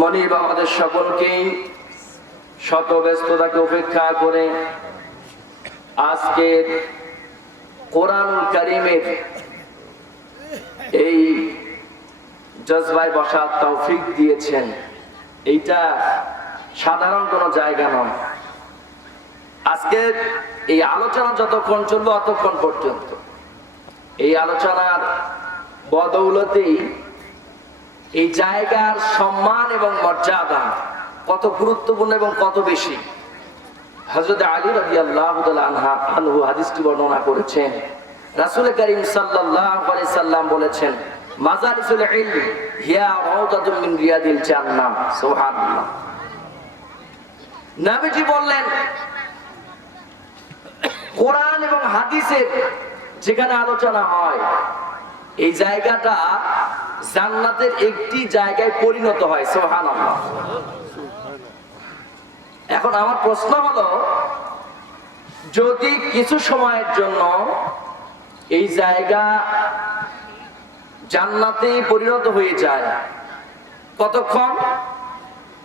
মনিব আমাদের সকলকেই শত ব্যস্ততাকে উপেক্ষা করে আজকের কোরআনুল কারীমের এই জজবায় বসার তৌফিক দিয়েছেন। এইটা সাধারণ কোনো জায়গা নয়। আজকের এই আলোচনা যতক্ষণ চলবে অতক্ষণ পর্যন্ত এই আলোচনার বদৌলতেই এই জায়গার সম্মান এবং মর্যাদা কত গুরুত্বপূর্ণ এবং কত বেশি। হযরত আলী রাদিয়াল্লাহু তাআলা আনহু হাদিসটি বর্ণনা করেছেন। রাসূল কারীম সাল্লাল্লাহু আলাইহি সাল্লাম বলেছেন, মাজালিসুল ইলম হিয়া রাউদাতুম মিন রিয়াদিল জান্নাহ। সুবহানাল্লাহ। নবীজি বললেন, কোরআন এবং হাদিসের যেখানে আলোচনা হয় এই জায়গাটা জান্নাতের একটি জায়গায় পরিণত হয়। সুবহানাল্লাহ। এখন আমার প্রশ্ন হলো, যদি কিছু সময়ের জন্য এই জায়গা জান্নাতে পরিণত হয়ে যায়, কতক্ষণ?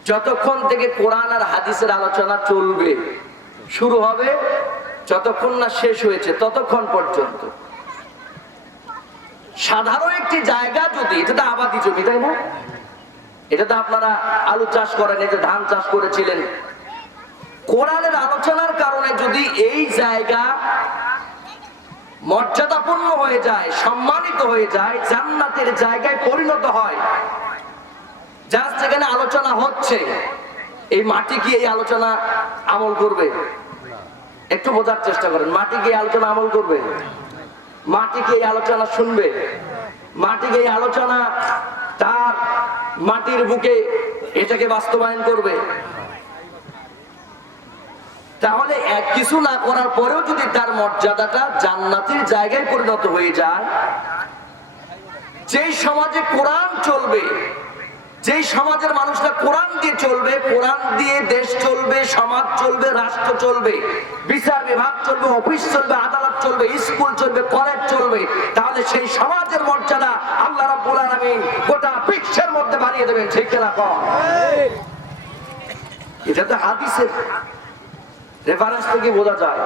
যতক্ষণ থেকে কোরআন আর হাদিসের আলোচনা চলবে, শুরু হবে, যতক্ষণ না শেষ হয়েছে ততক্ষণ পর্যন্ত। সাধারণ একটি জায়গা যদি, এটা তো আবাদি জমি, তাই না? এটা তো আপনারা আলু চাষ করেন, এটা ধান চাষ করেছিলেন। কোরআনের আলোচনার কারণে যদি এই জায়গা মর্যাদাপূর্ণ হয়ে যায়, সম্মানিত হয়ে যায়, জান্নাতের জায়গায় পরিণত হয়, যা যেখানে আলোচনা হচ্ছে, এই মাটি কি এই আলোচনা আমল করবে? একটু বোঝার চেষ্টা করেন। মাটি কি এই আলোচনা আমল করবে? মাটি কি এই আলোচনা শুনবে? মাটি কি এই আলোচনা তার মাটির বুকে এটাকে বাস্তবায়ন করবে? তাহলে এক কিছু না করার পরেও যদি তার মর্যাদাটা জান্নাতের জায়গায় পরিণত হয়ে যায়, যেই সমাজে কোরআন চলবে, যেই সমাজের মানুষরা কোরআন দিয়ে চলবে, কোরআন দিয়ে দেশ চলবে, সমাজ চলবে, রাষ্ট্র চলবে, বিচার বিভাগ চলবে, অফিস চলবে, আদালত চলবে, স্কুল চলবে, কলেজ চলবে, তাহলে সেই সমাজের মর্যাদা আল্লাহ রাব্বুল আলামিন গোটা বিশ্বের মধ্যে বাড়িয়ে দেবেন। ঠিক না? এটা তো হাদিসের রেফারেন্স থেকে বোঝা যায়।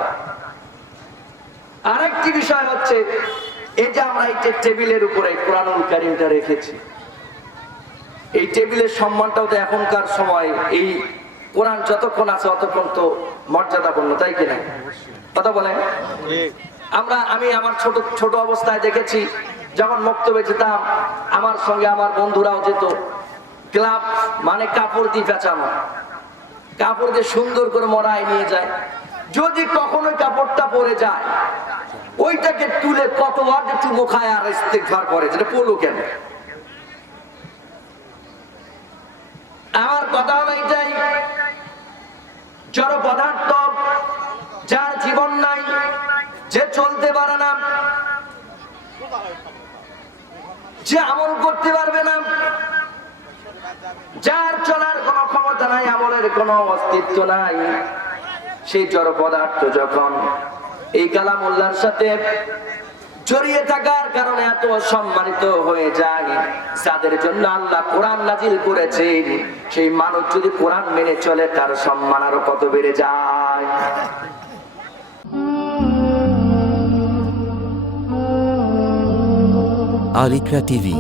আরেকটি বিষয় হচ্ছে, এই যে আমরা এই টেবিলের উপরে কোরআনুল কারীমটা রেখেছি, এই টেবিলের সম্মানটাও তো এখনকার সময় এই কোরআন যতক্ষণ আছে ততক্ষণ তো মর্যাদাপূর্ণ, তাই কিনা? কথা বলেন। আমি আমার ছোট অবস্থায় দেখেছি, যখন মক্তবে যেতাম, আমার সঙ্গে আমার বন্ধুরাও যেত। ক্লাব মানে কাপড় দিয়ে পেঁচানো, কাপড় দিয়ে সুন্দর করে মরায় নিয়ে যায়। যদি কখনো কাপড়টা পরে যায়, ওইটাকে তুলে কতবার একটু মুখায় আর ইস্তেগফার করে, যেটা পড়লো কেন? আমার কথা হলো এটাই, জড় পদার্থ, যার জীবন নাই, যে চলতে পারে না, যে আমল করতে পারবে না, যার চলার কোনো ক্ষমতা নাই, আমলের কোনো অস্তিত্ব নাই, সেই জড় পদার্থ যখন এই কালামুল্লাহর সাথে জড়িয়ে থাকার কারণে এত সম্মানিত হয়ে যায়, যাদের জন্য আল্লাহ কোরআন নাজিল করেছেন, সেই মানুষ যদি কোরআন মেনে চলে, তার সম্মান আরো কত বেড়ে যায়। আলিকরা টিভি।